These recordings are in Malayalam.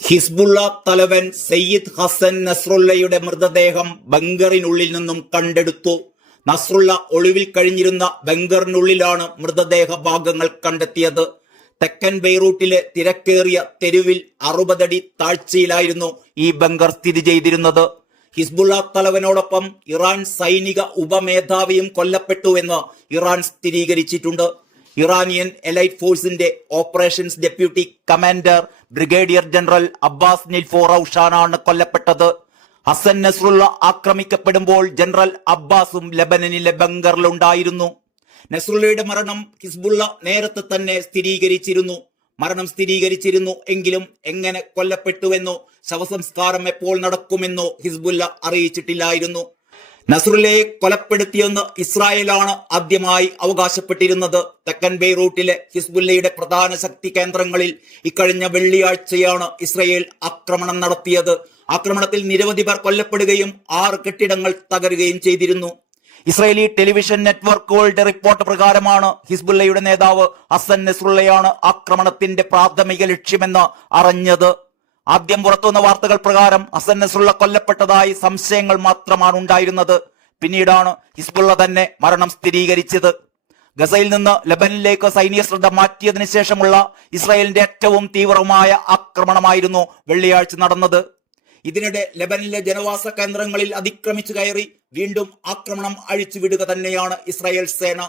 ഹിസ്ബുള്ള തലവൻ സയ്യിദ് ഹസൻ നസ്രുള്ളയുടെ മൃതദേഹം ബങ്കറിനുള്ളിൽ നിന്നും കണ്ടെടുത്തു. നസ്രുള്ള ഒളിവിൽ കഴിഞ്ഞിരുന്ന ബങ്കറിനുള്ളിലാണ് മൃതദേഹ ഭാഗങ്ങൾ കണ്ടെത്തിയത്. തെക്കൻ ബെയ്റൂട്ടിലെ തിരക്കേറിയ തെരുവിൽ 60 അടി താഴ്ചയിലായിരുന്നു ഈ ബങ്കർ സ്ഥിതി ചെയ്തിരുന്നത്. ഹിസ്ബുള്ള തലവനോടൊപ്പം ഇറാൻ സൈനിക ഉപമേധാവിയും കൊല്ലപ്പെട്ടുവെന്ന് ഇറാൻ സ്ഥിരീകരിച്ചിട്ടുണ്ട്. ഇറാനിയൻ എലൈറ്റ് ഫോഴ്സിന്റെ operations deputy commander brigadier general Abbas നിൽഫോറൌഷാനാണ് കൊല്ലപ്പെട്ടത്. ഹസൻ നസ്രുള്ള ആക്രമിക്കപ്പെടുമ്പോൾ ജനറൽ അബ്ബാസും ലെബനനിലെ ബങ്കറിലുണ്ടായിരുന്നു. നസ്രുള്ളയുടെ മരണം ഹിസ്ബുള്ള നേരത്തെ തന്നെ സ്ഥിരീകരിച്ചിരുന്നു എങ്കിലും എങ്ങനെ കൊല്ലപ്പെട്ടുവെന്നോ ശവസംസ്കാരം എപ്പോൾ നടക്കുമെന്നോ ഹിസ്ബുള്ള അറിയിച്ചിട്ടില്ലായിരുന്നു. നസ്രുള്ളയെ കൊലപ്പെടുത്തിയെന്ന് ഇസ്രായേലാണ് ആദ്യമായി അവകാശപ്പെട്ടിരുന്നത്. തെക്കൻ ബെയ്റൂട്ടിലെ ഹിസ്ബുള്ളയുടെ പ്രധാന ശക്തി കേന്ദ്രങ്ങളിൽ ഇക്കഴിഞ്ഞ വെള്ളിയാഴ്ചയാണ് ഇസ്രായേൽ ആക്രമണം നടത്തിയത്. ആക്രമണത്തിൽ നിരവധി പേർ കൊല്ലപ്പെടുകയും 6 കെട്ടിടങ്ങൾ തകരുകയും ചെയ്തിരുന്നു. ഇസ്രായേലി ടെലിവിഷൻ നെറ്റ്വർക്കുകളുടെ റിപ്പോർട്ട് പ്രകാരമാണ് ഹിസ്ബുള്ളയുടെ നേതാവ് ഹസൻ നസ്രുള്ളയാണ് ആക്രമണത്തിന്റെ പ്രാഥമിക ലക്ഷ്യമെന്ന് അറിഞ്ഞത്. ആദ്യം പുറത്തുവന്ന വാർത്തകൾ പ്രകാരം ഹസൻ നസ്രുള്ള കൊല്ലപ്പെട്ടതായി സംശയങ്ങൾ മാത്രമാണ് ഉണ്ടായിരുന്നത്. പിന്നീടാണ് ഹിസ്ബുള്ള തന്നെ മരണം സ്ഥിരീകരിച്ചത്. ഗസയിൽ നിന്ന് ലെബനിലേക്ക് സൈനിക ശ്രദ്ധ മാറ്റിയതിനു ശേഷമുള്ള ഇസ്രായേലിന്റെ ഏറ്റവും തീവ്രമായ ആക്രമണമായിരുന്നു വെള്ളിയാഴ്ച നടന്നത്. ഇതിനിടെ ലെബനിലെ ജനവാസ കേന്ദ്രങ്ങളിൽ അതിക്രമിച്ചു കയറി വീണ്ടും ആക്രമണം അഴിച്ചുവിടുക തന്നെയാണ് ഇസ്രായേൽ സേന.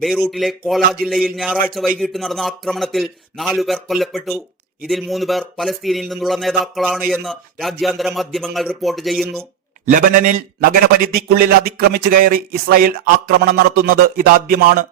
ബെയ്റൂട്ടിലെ കോല ജില്ലയിൽ ഞായറാഴ്ച വൈകിട്ട് നടന്ന ആക്രമണത്തിൽ 4 പേർ കൊല്ലപ്പെട്ടു. ഇതിൽ 3 പേർ പലസ്തീനിൽ നിന്നുള്ള നേതാക്കളാണ് എന്ന് രാജ്യാന്തര മാധ്യമങ്ങൾ റിപ്പോർട്ട് ചെയ്യുന്നു. ലെബനനിൽ നഗരപരിധിക്കുള്ളിൽ അതിക്രമിച്ചു കയറി ഇസ്രായേൽ ആക്രമണം നടത്തുന്നത് ഇതാദ്യമാണ്.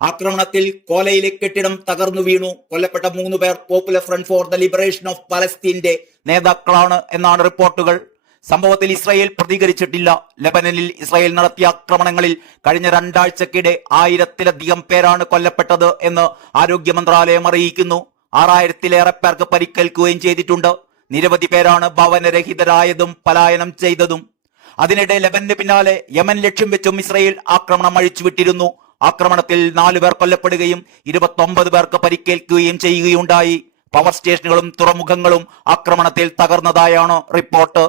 ആക്രമണത്തിൽ കോലയിലെ കെട്ടിടം തകർന്നു വീണു. കൊല്ലപ്പെട്ട 3 പേർ Popular Front for the Liberation of പലസ്തീന്റെ നേതാക്കളാണ് എന്നാണ് റിപ്പോർട്ടുകൾ. സംഭവത്തിൽ ഇസ്രായേൽ പ്രതികരിച്ചിട്ടില്ല. ലെബനനിൽ ഇസ്രായേൽ നടത്തിയ ആക്രമണങ്ങളിൽ കഴിഞ്ഞ 2 ആഴ്ചക്കിടെ 1000-ലധികം പേരാണ് കൊല്ലപ്പെട്ടത് എന്ന് ആരോഗ്യ മന്ത്രാലയം അറിയിക്കുന്നു. 6000-ലേറെ പേർക്ക് പരിക്കേൽക്കുകയും ചെയ്തിട്ടുണ്ട്. നിരവധി പേരാണ് ഭവനരഹിതരായതും പലായനം ചെയ്തതും. അതിനിടെ ലെബനന് പിന്നാലെ യമൻ ലക്ഷ്യം വെച്ചും ഇസ്രായേൽ ആക്രമണം അഴിച്ചുവിട്ടിരുന്നു. ആക്രമണത്തിൽ 4 പേർ കൊല്ലപ്പെടുകയും 29 പേർക്ക് പരിക്കേൽക്കുകയും ചെയ്യുകയുണ്ടായി. പവർ സ്റ്റേഷനുകളും തുറമുഖങ്ങളും ആക്രമണത്തിൽ തകർന്നതായാണ് റിപ്പോർട്ട്.